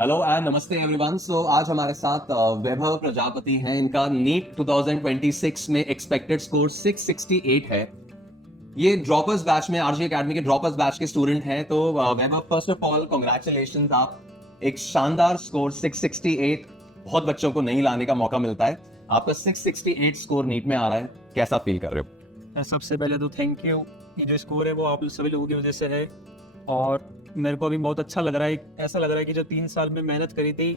Hello and नमस्ते everyone. सो आज हमारे साथ वैभव प्रजापति हैं। इनका नीट 2026 में एक्सपेक्टेड स्कोर 668 है। ये ड्रॉपर्स बैच में, आरजी एकेडमी के ड्रॉपर्स बैच के स्टूडेंट हैं। तो वैभव, फर्स्ट ऑफ ऑल कॉन्ग्रेचुलेशन, आप एक शानदार स्कोर 668 बहुत बच्चों को नहीं लाने का मौका मिलता है। आपका 668 स्कोर नीट में आ रहा है, कैसा फील कर रहे हो? सबसे पहले तो थैंक यू। ये जो स्कोर है वो आप सभी लोगों की वजह से है और मेरे को अभी बहुत अच्छा लग रहा है। ऐसा लग रहा है कि जो 3 साल में मेहनत करी थी,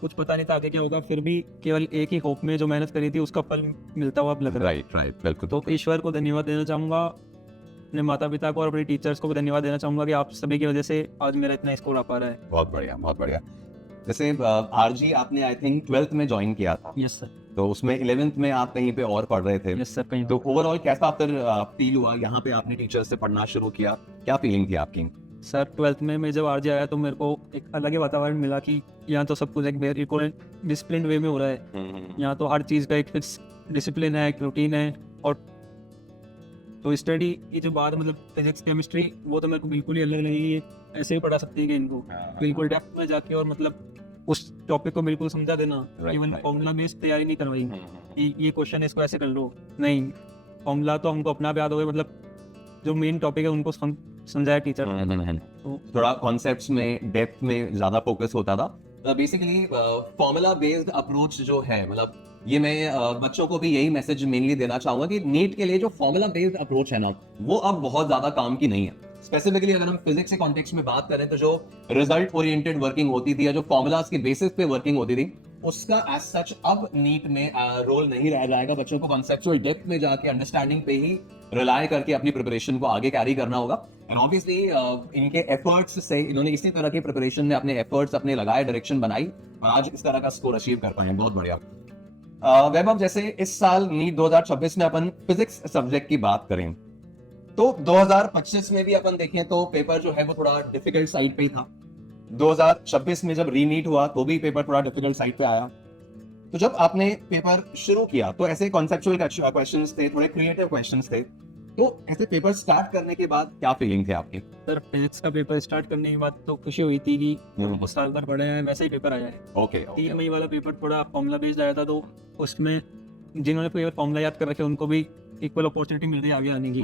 कुछ पता नहीं था आगे क्या होगा, फिर भी केवल एक ही होप में जो मेहनत करी थी उसका फल मिलता हुआ अब लग रहा है। राइट राइट, बिल्कुल। तो ईश्वर को धन्यवाद देना चाहूँगा, अपने माता पिता को और अपने टीचर्स को भी धन्यवाद देना चाहूँगा कि आप सभी की वजह से आज मेरा इतना स्कोर आ पा रहा है। बहुत बढ़िया, बहुत बढ़िया। जैसे आरजी आपने आई थिंक 12th में ज्वाइन किया था, यस सर। तो उसमें 11th में आप कहीं पे और पढ़ रहे थे। यस सर, कहीं तो ओवरऑल कैसा फिर फील हुआ यहाँ पे आपने टीचर से पढ़ना शुरू किया? क्या फीलिंग थी आपकी? सर 12th में मैं जब आरजे आया तो मेरे को एक अलग ही वातावरण मिला कि यहाँ तो सब कुछ एक वेरी डिसिप्लिन वे में हो रहा है। यहाँ तो हर चीज़ का एक फिक्स डिसिप्लिन है, एक रूटीन है। और तो स्टडी की जो बात मतलब फिजिक्स केमिस्ट्री, वो तो मेरे को बिल्कुल ही अलग नहीं है। ऐसे ही पढ़ा सकती है कि इनको बिल्कुल डेप्थ में जाके और मतलब उस टॉपिक को बिल्कुल समझा देना। Right, even right. Formula based तैयारी नहीं करवाई कि ये क्वेश्चन है इसको ऐसे कर लो, नहीं। फॉर्मूला तो हमको अपना आप याद हो गया, मतलब जो मेन टॉपिक है उनको समझाया टीचर। तो थोड़ा कॉन्सेप्ट्स में डेप्थ में ज्यादा फोकस होता था। बेसिकली फॉर्मूला बेस्ड अप्रोच जो है, मतलब ये मैं बच्चों को भी यही मैसेज मेनली देना चाहूंगा कि नीट के लिए जो फॉर्मूला बेस्ड अप्रोच है ना, वो अब बहुत ज्यादा काम की नहीं है। स्पेसिफिकली अगर हम फिजिक्स के कॉन्टेक्स्ट में बात करें तो जो रिजल्ट ओरिएंटेड वर्किंग होती थी या जो फॉर्मूलाज के बेसिस पे वर्किंग होती थी, उसका एज सच अब नीट में रोल नहीं रह जाएगा। बच्चों को कॉन्सेप्चुअल डेप्थ में जाके अंडरस्टैंडिंग पे ही रिलाय करके अपनी प्रिपरेशन को आगे कैरी करना होगा। एंड ऑब्वियसली इनके एफर्ट्स से, इन्होंने इसी तरह की प्रिपरेशन में अपने एफर्ट्स अपने लगाए, डायरेक्शन बनाई और आज इस तरह का स्कोर अचीव कर पाए। बहुत बढ़िया। वैभव, जैसे इस साल नीट 2026 में अपन फिजिक्स सब्जेक्ट की बात करें तो 2025 में भी अपन देखें तो पेपर जो है वो थोड़ा डिफिकल्ट साइड पे ही था। 2026 में जब रीनीट हुआ तो भी पेपर थोड़ा डिफिकल्ट साइड पे आया। तो जब आपने पेपर शुरू किया तो ऐसे कॉन्सेप्चुअल क्वेश्चंस थे, थोड़े क्रिएटिव क्वेश्चंस थे। तो ऐसे पेपर स्टार्ट करने के बाद क्या फीलिंग थी आपकी? सर फिजिक्स का पेपर स्टार्ट करने के बाद तो खुशी हुई थी कि वो साल भर पढ़े हैं वैसे ही पेपर आया है। ओके, 3 मई वाला पेपर थोड़ा फॉर्मूला बेस्ड आया था, तो उसमें जिन्होंने केवल फॉर्मूला याद कर रखे उनको भी इक्वल अपॉर्चुनिटी मिल रही है आगे आने की।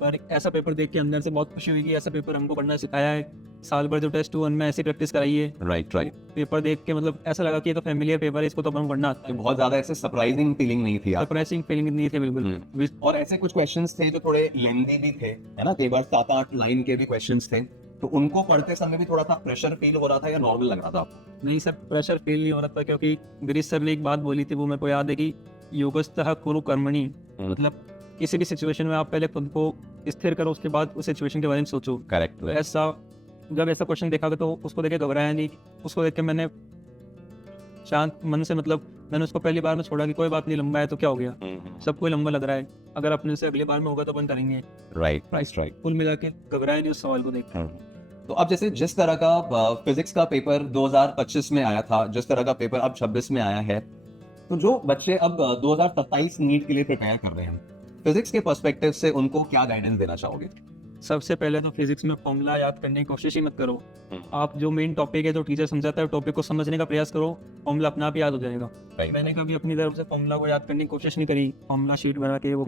पर ऐसा पेपर देख के अंदर से बहुत खुशी हुई कि ऐसा पेपर हमको पढ़ना सिखाया है। साल भर जो टेस्ट 1 में ऐसी प्रैक्टिस कराई है, राइट राइट। पेपर देख के मतलब ऐसा लगा कि ये तो फेमिलियर पेपर है, इसको तो अपन पढ़ना आता है। बहुत ज्यादा ऐसे सरप्राइजिंग फीलिंग नहीं थी आप? सरप्राइजिंग फीलिंग नहीं थी बिल्कुल। और ऐसे कुछ क्वेश्चंस थे जो थोड़े लेंदी भी थे, है ना, कई बार 7-8 लाइन के भी क्वेश्चंस थे। तो उनको पढ़ते समय भी थोड़ा सा प्रेशर फील हो रहा था या नॉर्मल लग रहा था आपको? नहीं सर, प्रेशर फील नहीं हो रहा था क्योंकि गिरीश सर ने एक बात बोली थी, वो मेरे को याद है कि योगस्थः कुरु कर्मणि। मतलब किसी भी सिचुएशन में आप पहले खुद को स्थिर करो, उसके बाद उस सिचुएशन के बारे में सोचो। करेक्ट। ऐसा जब ऐसा क्वेश्चन देखा तो उसको देख के घबराया नहीं। उसको देख के मैंने शांत मन से, मतलब मैंने उसको पहली बार में छोड़ा कि कोई बात नहीं, लंबा है तो क्या हो गया, सबको लंबा लग रहा है, अगर अपने से अगली बार में होगा तो अपन करेंगे। Right right. कुल मिला के घबराया नहीं उस सवाल को देख के। तो अब जैसे जिस तरह का फिजिक्स का पेपर 2025 में आया था, जिस तरह का पेपर अब 26 में आया है, तो जो बच्चे अब 2027 नीट के लिए प्रिपेयर कर रहे हैं, फिजिक्स के पर्सपेक्टिव से उनको क्या गाइडेंस देना चाहोगे? सबसे पहले तो फिजिक्स में फॉर्मूला याद करने की कोशिश ही मत करो। आप जो मेन टॉपिक है, जो टीचर समझाता है, टॉपिक को समझने का प्रयास करो, फॉर्मूला अपने आप याद हो जाएगा। मैंने कभी अपनी तरफ से फॉर्मूला को याद करने की कोशिश नहीं करी, फॉर्मूला शीट बना के वो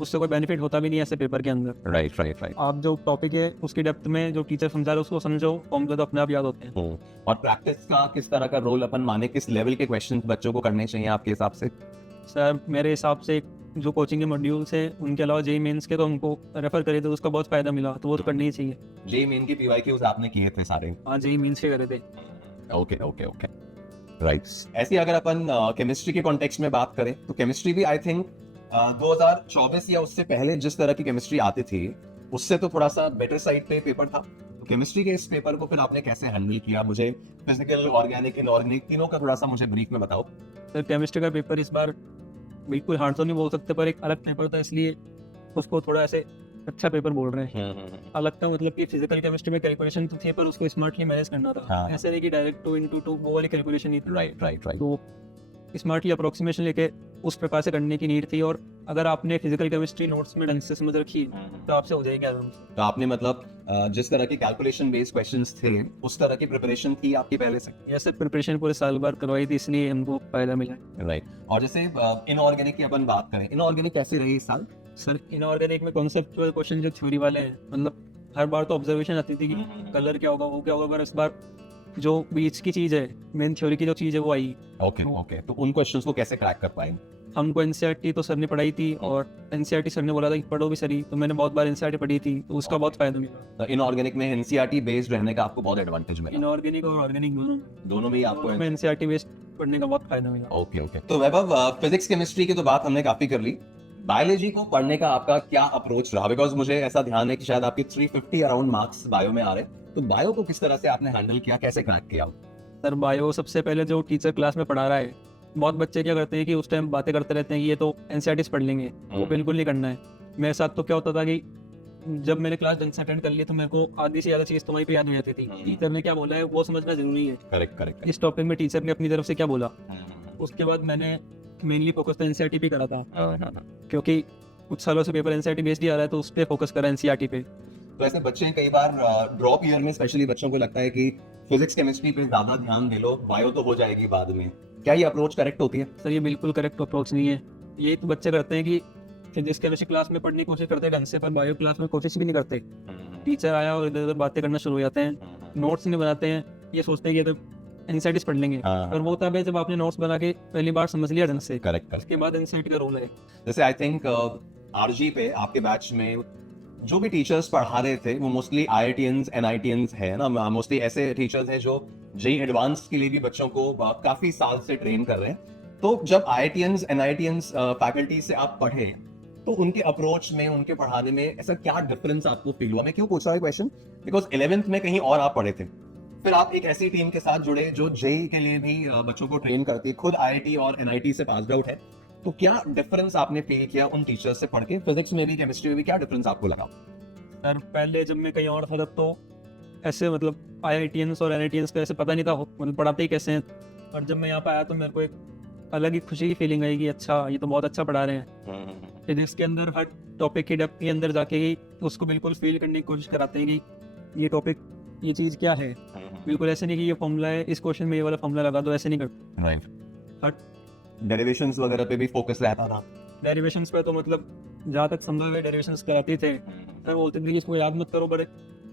उससे कोई बेनिफिट होता भी नहीं है ऐसे पेपर के अंदर। Right right right. आप जो टॉपिक है उसकी डेप्थ में जो टीचर समझा रहे हैं उसको समझो, फॉर्मूला तो अपने आप याद होते हैं। और प्रैक्टिस का किस तरह का रोल अपन माने, किस लेवल के क्वेश्चन बच्चों को करने चाहिए आपके हिसाब से? सर मेरे हिसाब से जो कोचिंग के मॉड्यूल्स हैं उनके अलावा जेई मेंस के तो हमको रेफर करे तो उसका बहुत फायदा मिला, तो वो तो करनी ही चाहिए। जेईई मेन की पीवाईक्यूज आपने किए थे सारे? हाँ, जेई मेंस के करे थे। Okay okay okay, right. ऐसी अगर अपन केमिस्ट्री के कॉन्टेक्स्ट में बात करें तो केमिस्ट्री भी आई थिंक 2024 या उससे पहले जिस तरह की केमिस्ट्री आती थी उससे तो थोड़ा सा बेटर साइड पे पेपर था। तो केमिस्ट्री के इस पेपर को फिर आपने कैसे हैंडल किया? मुझे फिजिकल, ऑर्गेनिक, इनऑर्गेनिक तीनों का थोड़ा सा मुझे ब्रीफ में बताओ। सर केमिस्ट्री का पेपर इस बार बिल्कुल हार्ड तो नहीं बोल सकते, पर एक अलग पेपर था, इसलिए उसको थोड़ा ऐसे अच्छा पेपर बोल रहे हैं। अलग था मतलब कि फिजिकल केमिस्ट्री में कैलकुलेशन तो थी, पर उसको स्मार्टली मैनेज करना था। हाँ। ऐसे नहीं कि डायरेक्ट 2 into 2 वो वाली कैलकुलेशन नहीं थी। Right right right. तो स्मार्टली अप्रोक्सीमेशन लेके उस प्रकार से करने की नीड थी। और अगर आपने फिजिकल केमिस्ट्री नोट्स में ढंग से समझ रखी तो आपसे हो जाएगी आराम से। तो आपने मतलब जिस तरह के कैलकुलेशन बेस्ड क्वेश्चंस थे उस तरह की प्रिपरेशन थी आपकी पहले से? यह सब प्रिपरेशन पूरे साल भर करवाई थी, इसलिए हमको फायदा मिला। राइट। और जैसे इनऑर्गेनिक की अपन बात करें, इनऑर्गेनिक कैसी रही इस साल? सर इनऑर्गेनिक में कॉन्सेप्चुअल क्वेश्चन जो थ्योरी वाले हैं, मतलब हर बार तो ऑब्जर्वेशन आती थी कि कलर क्या होगा, वो क्या होगा, पर इस बार जो बीच की चीज़ है, मेन थ्योरी की जो चीज़ है वो आई। ओके तो उन क्वेश्चंस को कैसे क्रैक कर पाएंगे? हमको एनसीईआरटी तो सर ने पढ़ाई थी, और एनसीईआरटी सर ने बोला था कि पढ़ो भी सरी, तो मैंने बहुत बार एनसीईआरटी पढ़ी थी, तो उसका बहुत फायदा मिला। इनऑर्गेनिक में एनसीईआरटी बेस्ड रहने का आपको बहुत एडवांटेज मिला? इनऑर्गेनिक और ऑर्गेनिक दोनों में ही आपको में एनसीईआरटी बेस्ड पढ़ने का बहुत फायदा मिला। ओके तो वैभव, फिजिक्स केमिस्ट्री की तो बात हमने काफी कर ली, बायोलॉजी को पढ़ने का आपका क्या अप्रोच रहा? बिकॉज मुझे ऐसा ध्यान है कि शायद आपके 350 अराउंड मार्क्स बायो में आ रहे हैं, तो बायो को किस तरह से आपने हैंडल किया, कैसे क्रैक किया? सर बायो सबसे पहले जो टीचर क्लास में पढ़ा रहा है, बहुत बच्चे क्या करते हैं कि उस टाइम बातें करते रहते हैं कि ये तो एनसीईआरटी पढ़ लेंगे, वो बिल्कुल नहीं करना है। मेरे साथ तो क्या होता था कि जब मैंने क्लास ढंग से अटेंड कर लिया तो मेरे को आधी से ज्यादा चीज तो वहीं पे याद हो जाती थी। टीचर ने क्या बोला है वो समझना जरूरी है। करेक्ट। इस टॉपिक में टीचर ने अपनी तरफ से क्या बोला, उसके बाद मैंने मेनली फोकस तो एनसीईआरटी पे करा था, क्योंकि कुछ सालों से पेपर एनसीईआरटी बेस्ड ही आ रहा है, तो उस पर फोकस करा एनसीईआरटी पे। तो ऐसे बच्चे कई बार ड्रॉप ईयर में स्पेशली बच्चों को लगता है कि फिजिक्स केमिस्ट्री पे ज्यादा ध्यान दे लो, बायो तो हो जाएगी बाद में, क्या ये अप्रोच करेक्ट होती है? सर ये बिल्कुल करेक्ट अप्रोच नहीं है। ये तो बच्चे करते हैं कि फिजिक्स केमिस्ट्री क्लास में पढ़ने की कोशिश करते हैं ढंग से, पर बायो क्लास में कोशिश भी नहीं करते। टीचर आया और इधर उधर बातें करना शुरू हो जाते हैं, नोट्स नहीं बनाते हैं, ये सोचते हैं कि तो एनसीईआरटी पढ़ लेंगे, पर वो तब है जब आपने नोट्स बना के पहली बार समझ लिया ढंग से, करेक्ट। उसके बाद एनसीईआरटी का रोल है। जैसे आई थिंक आरजी पे आपके बैच में जो भी टीचर्स पढ़ा रहे थे वो मोस्टली आईआईटीएंस एनआईटीएंस है ना, मोस्टली ऐसे टीचर्स हैं जो जेईई एडवांस के लिए भी बच्चों को काफी साल से ट्रेन कर रहे हैं। तो जब आईआईटीएंस एनआईटीएंस फैकल्टी से आप पढ़े तो उनके अप्रोच में, उनके पढ़ाने में ऐसा क्या डिफरेंस आपको फील हुआ? मैं क्यों पूछ रहा हूँ क्वेश्चन, बिकॉज 11th में कहीं और आप पढ़े थे, फिर आप एक ऐसी टीम के साथ जुड़े जो जेईई के लिए भी बच्चों को ट्रेन करती है, खुद आईआईटी और एनआईटी से पास आउट है, तो क्या डिफरेंस आपने फील किया उन टीचर्स से पढ़ के? फिजिक्स में भी केमिस्ट्री में भी क्या डिफरेंस आपको लगा? सर पहले जब मैं कहीं और था तब तो ऐसे मतलब आईआईटीएंस और एनआईटीएंस का ऐसे पता नहीं था मतलब पढ़ाते ही कैसे हैं, और जब मैं यहाँ पे आया तो मेरे को एक अलग ही खुशी की फीलिंग आई कि अच्छा ये तो बहुत अच्छा पढ़ा रहे हैं। फिजिक्स के अंदर हर टॉपिक की डेप्थ के अंदर जाके ही उसको बिल्कुल फील करने की कोशिश कराते हैं कि ये टॉपिक, ये चीज़ क्या है। बिल्कुल ऐसे नहीं कि ये फॉर्मूला है, इस क्वेश्चन में ये वाला फॉर्मूला लगा दो, ऐसे नहीं करते। राइट। हर डेरिवेशंस वगैरह पे भी फोकस रहता था? डेरिवेशंस पे तो मतलब जहाँ तक संभव है डेरिवेशंस कराते थे, मैं बोलते थे कि इसको याद मत करो, पर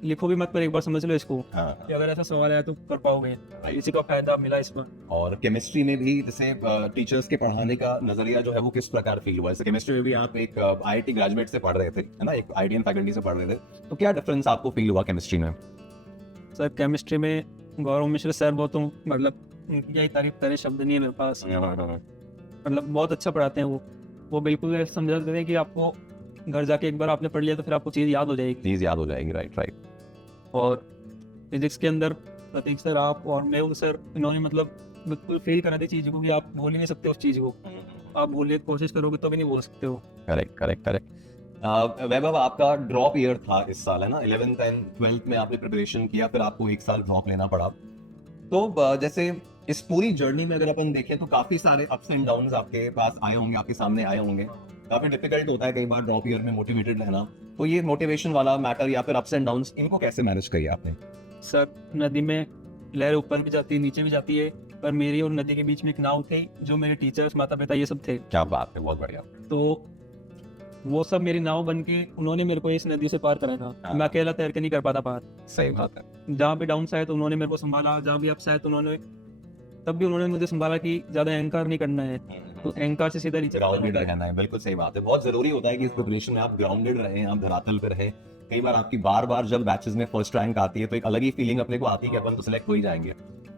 लिखो भी मत, पर एक बार समझ लो इसको, कि अगर ऐसा सवाल आया तो कर पाओगे, इसी का फायदा मिला इसमें। और केमिस्ट्री में भी जैसे टीचर्स के पढ़ाने का नजरिया जो है वो किस प्रकार फील हुआ? जैसे केमिस्ट्री में भी आप एक आईआईटी ग्रेजुएट से पढ़ रहे थे, है ना, एक आईआईटीएन फैकल्टी से पढ़ रहे थे, तो क्या डिफरेंस आपको फील हुआ केमिस्ट्री में? सर केमिस्ट्री में गौरव मिश्र सर बहुत, मतलब उनकी क्या ही तारीफ करे, शब्द नहीं है मेरे पास। मतलब बहुत अच्छा पढ़ाते हैं वो बिल्कुल ऐसे समझाते हैं कि आपको घर जाके एक बार आपने पढ़ लिया तो फिर आपको चीज़ याद हो जाएगी। राइट। और फिजिक्स के अंदर प्रतीक सर, आप और मैं सर, इन्होंने मतलब बिल्कुल फील करा दी चीज़ को कि आप भूल ही नहीं सकते उस चीज़ को, आप भूलने की कोशिश करोगे तो भी नहीं बोल सकते हो। करेक्ट। वैभव, आपका ड्रॉप ईयर था इस साल, है ना, 11th एंड 12th में आपने प्रिपरेशन किया, फिर आपको एक साल ड्रॉप लेना पड़ा। तो जैसे इस पूरी जर्नी में अगर अपन देखें तो काफी सारे अप्स एंड डाउन्स आपके पास आए होंगे, आपके सामने आए होंगे, काफी डिफिकल्ट होता है कई बार ड्रॉप ईयर में मोटिवेटेड रहना, तो ये मोटिवेशन वाला मैटर या फिर अप्स एंड डाउन्स, इनको कैसे मैनेज किया आपने? सर नदी में लहर ऊपर भी जाती है नीचे भी जाती है, पर मेरी और नदी के बीच में एक नाव थी, जो मेरे टीचर्स, माता पिता ये सब थे। क्या बात है, बहुत बढ़िया। तो वो सब मेरी नाव बन के उन्होंने मेरे को इस नदी से पार कराया। मैं अकेला तैर के नहीं कर पाता पार। सही बात है। जहाँ भी डाउन आए तो उन्होंने मेरे को संभाला, जहाँ भी अप्स आए तो उन्होंने, तब भी उन्होंने मुझे संभाला कि ज्यादा अहंकार नहीं करना है, तो अहंकार से सीधा नीचे ग्राउंडेड रहना है। बिल्कुल सही बात है, बहुत जरूरी होता है कि इस प्रिपरेशन में आप ग्राउंडेड रहें, आप धरातल पे रहें। कई बार आपकी बार जब बैचेस में फर्स्ट रैंक आती है तो एक अलग ही फीलिंग अपने को आती है कि अपन तो सिलेक्ट हो ही जाएंगे।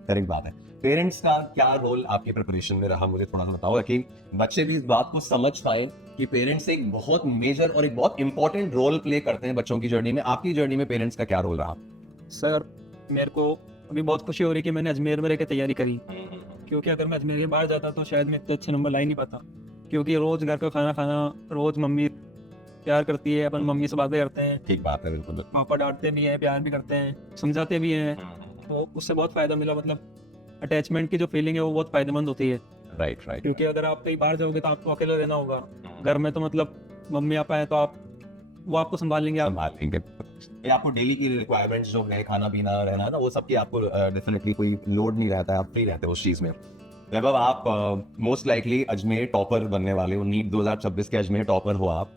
करेक्ट बात है। पेरेंट्स का क्या रोल आपकी प्रिपरेशन में रहा, मुझे थोड़ा सा बताओ, कि बच्चे भी इस बात को समझ पाए कि पेरेंट्स एक बहुत मेजर और एक बहुत इंपॉर्टेंट रोल प्ले करते हैं बच्चों की जर्नी में। आपकी जर्नी में पेरेंट्स का क्या रोल रहा? सर मेरे को अभी बहुत खुशी हो रही है कि मैंने अजमेर में रह के तैयारी करी, क्योंकि अगर मैं अजमेर के बाहर जाता तो शायद मैं इतने अच्छे नंबर ला ही नहीं पाता, क्योंकि रोज घर का खाना खाना, रोज मम्मी प्यार करती है, अपन मम्मी से बातें करते हैं, ठीक बात है, बिल्कुल। पापा डांटते भी हैं, प्यार भी करते हैं, समझाते भी हैं, तो उससे बहुत फायदा मिला। मतलब अटैचमेंट की जो फीलिंग है वो बहुत फायदेमंद होती है। Right right. क्योंकि अगर आप कहीं बाहर जाओगे तो आपको अकेले रहना होगा। घर में तो मतलब मम्मी पापा है तो आप वो आपको संभाल लेंगे। आप संभाल लेंगे। ये आपको डेली की रिक्वायरमेंट्स जो है, खाना पीना रहना ना, वो सबकी आपको डेफिनेटली कोई लोड नहीं रहता है, आप फ्री रहते हो उस चीज में। वैभव, आप मोस्ट लाइकली अजमेर टॉपर बनने वाले हो, नीट 2026 के अजमेर टॉपर हो आप।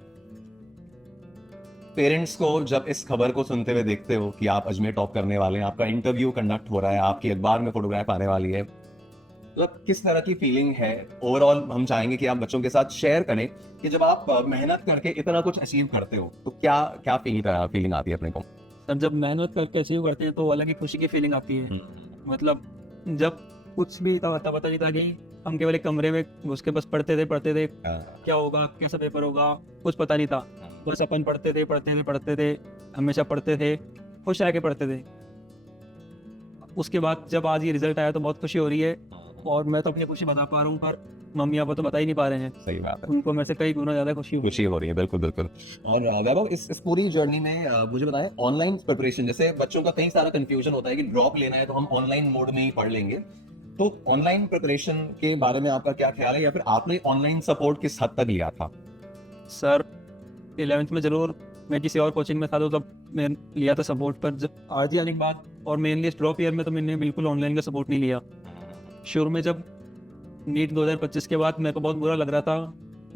पेरेंट्स को जब इस खबर को सुनते हुए देखते हो कि आप अजमेर टॉप करने वाले हैं, आपका इंटरव्यू कंडक्ट हो रहा है, आपकी अखबार में फोटोग्राफ आने वाली है, मतलब किस तरह की फीलिंग है ओवरऑल? हम चाहेंगे कि आप बच्चों के साथ शेयर करें कि जब आप मेहनत करके इतना कुछ अचीव करते हो तो क्या क्या फीलिंग आती है अपने को? सर जब मेहनत करके अचीव करते हैं तो अलग ही खुशी की फीलिंग आती है। मतलब जब कुछ भी पता नहीं था कि हम केवल एक कमरे में घुस के बस पढ़ते थे क्या होगा, कैसा पेपर होगा, कुछ पता नहीं था। बस अपन पढ़ते थे, हमेशा पढ़ते थे, खुश रह के पढ़ते थे। उसके बाद जब आज ये रिजल्ट आया तो बहुत खुशी हो रही है, और मैं तो अपनी खुशी बता पा रहा हूँ पर मम्मी पापा तो बता ही नहीं पा रहे हैं। सही बात है, उनको मेरे से कई गुना ज्यादा खुशी हो रही है। बिल्कुल बिल्कुल। और वैभव, इस पूरी जर्नी में मुझे बताएं, ऑनलाइन प्रिपरेशन, जैसे बच्चों का कई सारा कंफ्यूजन होता है कि ड्रॉप लेना है तो हम ऑनलाइन मोड में ही पढ़ लेंगे, तो ऑनलाइन प्रिपरेशन के बारे में आपका क्या ख्याल है, या फिर आपने ऑनलाइन सपोर्ट किस हद तक लिया था? सर 11th में जरूर मैं किसी और कोचिंग में था तो तब मैं लिया था सपोर्ट, पर जब आरजी आने के बाद और मेनली इस ड्रॉप ईयर में तो मैंने बिल्कुल ऑनलाइन का सपोर्ट नहीं लिया। शुरू में जब नीट 2025 के बाद मेरे को बहुत बुरा लग रहा था,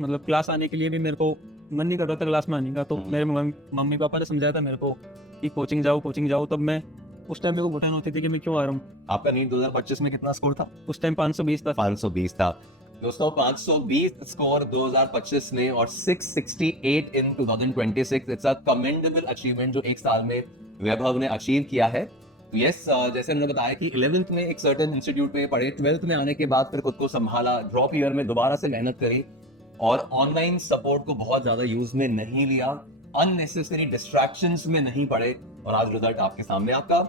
मतलब क्लास आने के लिए भी मेरे को मन नहीं कर रहा था क्लास में आने का, तो मेरे मम्मी पापा ने समझाया था मेरे को कि कोचिंग जाओ। तब मैं उस टाइम मेरे को घुटन होती थी कि मैं क्यों आ रहा हूँ। आपका नीट 2025 में कितना स्कोर था? उस टाइम 520 था। 520 था दोस्तों, 520 स्कोर 2025 में और 668 इन 2026। इट्स अ कमेंडेबल अचीवमेंट जो एक साल में वैभव ने अचीव किया है। यस, जैसे हमने बताया कि 11th में एक सर्टेन इंस्टीट्यूट में पढ़े, 12th में आने के बाद फिर खुद को संभाला, ड्रॉप ईयर में दोबारा से मेहनत करी और ऑनलाइन सपोर्ट को बहुत ज्यादा यूज में नहीं लिया, अननेसेसरी डिस्ट्रैक्शंस में नहीं पड़े, और आज रिजल्ट आपके सामने। आपका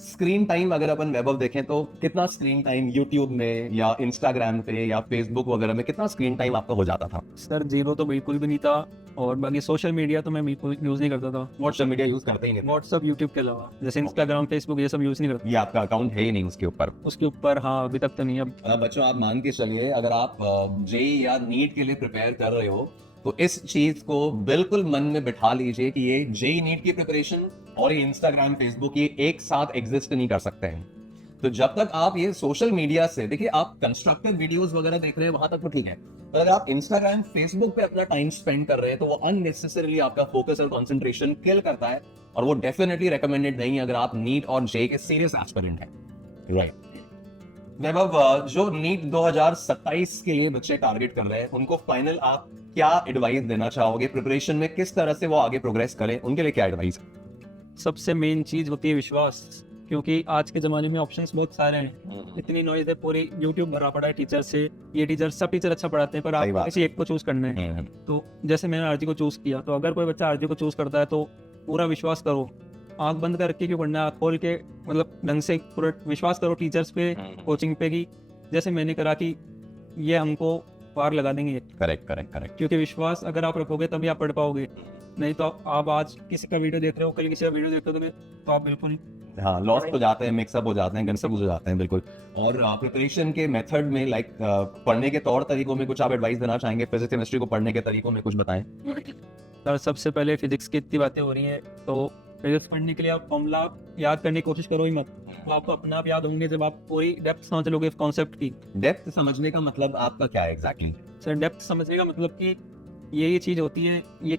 स्क्रीन टाइम अगर अपन वैभव देखें तो कितना स्क्रीन टाइम यूट्यूब में या इंस्टाग्राम पे या फेसबुक वगैरह में कितना स्क्रीन टाइम आपका हो जाता था? सर 0 तो बिल्कुल भी नहीं था, और बाकी सोशल मीडिया तो मैं बिल्कुल यूज नहीं करता था। व्हाट्सएप मीडिया यूज करते ही नहीं? व्हाट्सएप यूट्यूब के अलावा जैसे इंस्टाग्राम फेसबुक ये सब यूज नहीं करता। ये आपका अकाउंट है ही नहीं उसके ऊपर? उसके ऊपर हाँ, अभी तक तो नहीं। अब बच्चों, आप मान के चलिए, अगर आप जेई या नीट के लिए प्रिपेयर कर रहे हो तो इस चीज को बिल्कुल मन में बिठा लीजिए कि ये जेई नीट की प्रिपरेशन और ये इंस्टाग्राम फेसबुक ये एक साथ एग्जिस्ट नहीं कर सकते हैं। तो जब तक आप ये सोशल मीडिया से, देखिए आप कंस्ट्रक्टिव वीडियोस वगैरह देख रहे हैं वहां तक तो ठीक है, पर अगर आप इंस्टाग्राम फेसबुक पे अपना टाइम स्पेंड कर रहे हैं तो वो अननेसेसरीली आपका फोकस और कंसंट्रेशन किल करता है, और वो डेफिनेटली रिकमेंडेड नहीं है अगर आप नीट और जेई के सीरियस एस्पिरेंट हैं। राइट वैभव, जो नीट 2027 के लिए बच्चे टारगेट कर रहे हैं उनको फाइनल आप क्या एडवाइस देना चाहोगे? प्रिपरेशन में किस तरह से वो आगे प्रोग्रेस करें, उनके लिए क्या एडवाइस? सबसे मेन चीज होती है विश्वास, क्योंकि आज के जमाने में ऑप्शंस बहुत सारे हैं, इतनी नॉइज है, पूरी यूट्यूब भरा पड़ा है टीचर से। ये टीचर सब टीचर अच्छा पढ़ाते हैं पर आप किसी एक को चूज करना है। तो जैसे मैंने आरजी को चूज किया, तो अगर कोई बच्चा आरजी को चूज करता है तो पूरा विश्वास करो, आंख बंद करके क्यों पढ़ना है, आंख खोल के मतलब ढंग से पूरा विश्वास करो टीचर्स पे, कोचिंग पे की, जैसे मैंने करा कि ये हमको पार लगा देंगे। करेक्ट। क्योंकि विश्वास अगर आप रखोगे तभी आप पढ़ पाओगे, नहीं तो आप आज किसी का वीडियो देख रहे हो, कल किसी का वीडियो देख रहे हो तो आप बिल्कुल हाँ लॉस्ट हो जाते हैं, मिक्सअप हो जाते हैं, कंफ्यूज हो जाते हैं। बिल्कुल। और प्रिपरेशन के मेथड में लाइक पढ़ने के तौर तरीकों में कुछ आप एडवाइस देना चाहेंगे? फिजिक्स केमिस्ट्री को पढ़ने के तरीकों में कुछ बताएं। सर सबसे पहले फिजिक्स की इतनी बातें हो रही हैं तो फिजिक्स पढ़ने के लिए आप फॉर्मूला याद करने की कोशिश करो ही मत, तो आपको अपने आप याद होंगे जब आप पूरी डेप्थ समझ लोगे इस कॉन्सेप्ट की। डेप्थ समझने का मतलब आपका क्या है एग्जैक्टली? सर डेप्थ समझने का मतलब कि ये चीज होती है, ये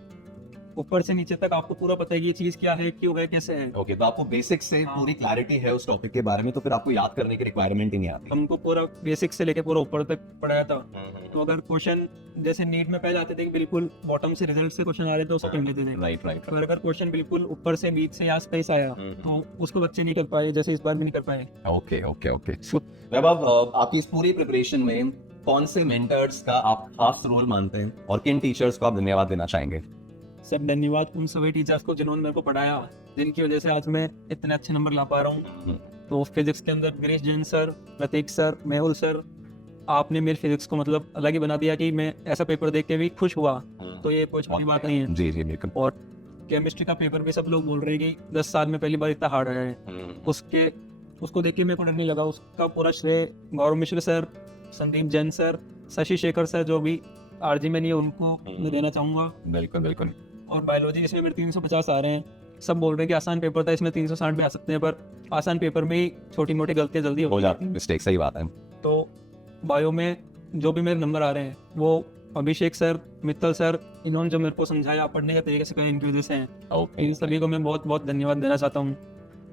ऊपर से नीचे तक आपको पूरा पता है कि ये चीज क्या है, क्यों है, कैसे है। ओके, तो आपको बेसिक से पूरी क्लैरिटी है उस टॉपिक के बारे में, तो फिर आपको याद करने की रिक्वायरमेंट ही नहीं आती। हमको पूरा बेसिक से लेके पूरा ऊपर तक पढ़ाया था। तो अगर क्वेश्चन जैसे नीट में पहले आते थे कि बिल्कुल बॉटम से रिजल्ट से क्वेश्चन आ रहे थे उसको कर लेते थे। राइट। पर अगर क्वेश्चन बिल्कुल ऊपर से बीच से या स्पेस आया तो उसको बच्चे नहीं कर पाए, जैसे इस बार भी नहीं कर पाए। ओके। वैभव, आपकी इस पूरी प्रिपरेशन में कौन से मेंटर्स का आप खास रोल मानते हैं और किन टीचर्स को आप धन्यवाद देना चाहेंगे? सर धन्यवाद उन सभी टीचर्स को जिन्होंने मेरे को पढ़ाया, जिनकी वजह से आज मैं इतने अच्छे नंबर ला पा रहा हूँ। तो फिजिक्स के अंदर गिरीश जैन सर, प्रतीक सर, मेहुल सर, आपने मेरे फिजिक्स को मतलब अलग ही बना दिया कि मैं ऐसा पेपर देख के भी खुश हुआ, तो ये कोई छोटी बात नहीं है। जी बिल्कुल। और केमिस्ट्री का पेपर भी सब लोग बोल रहे हैं कि 10 साल में पहली बार इतना हार्ड आया है, उसको देख के मेरे को डर नहीं लगा। उसका पूरा श्रेय Gaurav Mishra sir Sandeep Jain sir, Shashi Shekhar sir जो भी आरजी में नहीं है उनको मैं देना चाहूँगा। बिल्कुल बिल्कुल। और बायोलॉजी इसमें मेरे 350 आ रहे हैं। सब बोल रहे हैं कि आसान पेपर था, इसमें 360 भी आ सकते हैं, पर आसान पेपर में ही छोटी मोटी गलतियाँ जल्दी हो होती जाती है मिस्टेक, सही बात है। तो बायो में जो भी मेरे नंबर आ रहे हैं वो अभिषेक सर, मित्तल सर, इन्होंने जो मेरे को समझाया पढ़ने के तरीके से, कई इनकी वजह से हैं। ओके, इन सभी को मैं बहुत बहुत धन्यवाद देना चाहता हूँ।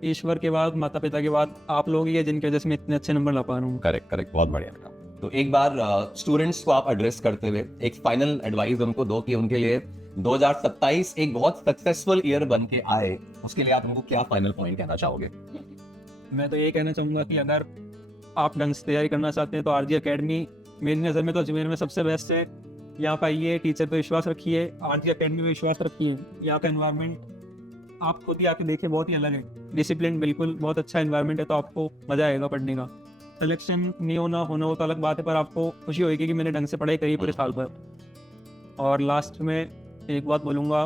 ईश्वर के बाद, माता पिता के बाद आप लोग ही है जिनकी वजह से मैं इतने अच्छे नंबर ला पा रहा हूँ। करेक्ट करेक्ट, बहुत बढ़िया लगा। तो एक बार स्टूडेंट्स को आप एड्रेस करते हुए एक फाइनल एडवाइस उनको दो कि उनके लिए 2027 एक बहुत सक्सेसफुल ईयर बन के आए, उसके लिए आप उनको क्या फाइनल पॉइंट कहना चाहोगे? मैं तो ये कहना चाहूँगा कि अगर आप ढंग से तैयारी करना चाहते हैं तो आरजी एकेडमी मेरी नज़र में तो अजमेर में सबसे बेस्ट है। यहाँ पर आइए, टीचर पे विश्वास रखिए, आरजी एकेडमी पे विश्वास रखिए। यहाँ का एनवायरनमेंट आप खुद ही आके देखिए, बहुत ही अलग है। डिसिप्लिन बिल्कुल बहुत अच्छा एनवायरनमेंट है, तो आपको मज़ा आएगा पढ़ने का। सिलेक्शन नहीं होना हो तो अलग बात है, पर आपको खुशी होगी कि मैंने ढंग से पढ़ाई करी पूरे साल भर। और लास्ट में एक बात बोलूँगा,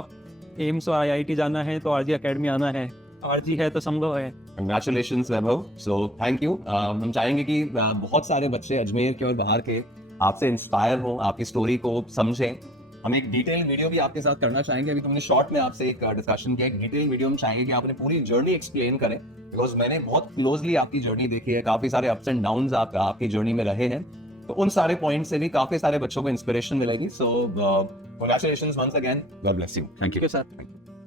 एम्स और IIT जाना है तो आरजी एकेडमी आना है। आरजी है तो संभव है। Congratulations Vaibhav, so thank you. हम चाहेंगे कि बहुत सारे बच्चे अजमेर के और बाहर के आपसे इंस्पायर हों, आपकी स्टोरी को समझें। हम एक डिटेल वीडियो भी आपके साथ करना चाहेंगे। अभी तुमने शॉर्ट में आपसे एक डिस्कशन किया, एक डिटेल वीडियो में चाहेंगे कि आपने पूरी जर्नी एक्सप्लेन करें, बिकॉज मैंने बहुत क्लोजली आपकी जर्नी देखी है, काफी सारे अप्स एंड डाउन्स आपकी जर्नी में रहे हैं, तो उन सारे पॉइंट से भी काफी सारे बच्चों को इंस्पिरेशन मिलेगी। So congratulations once again, God bless you, thank you sir.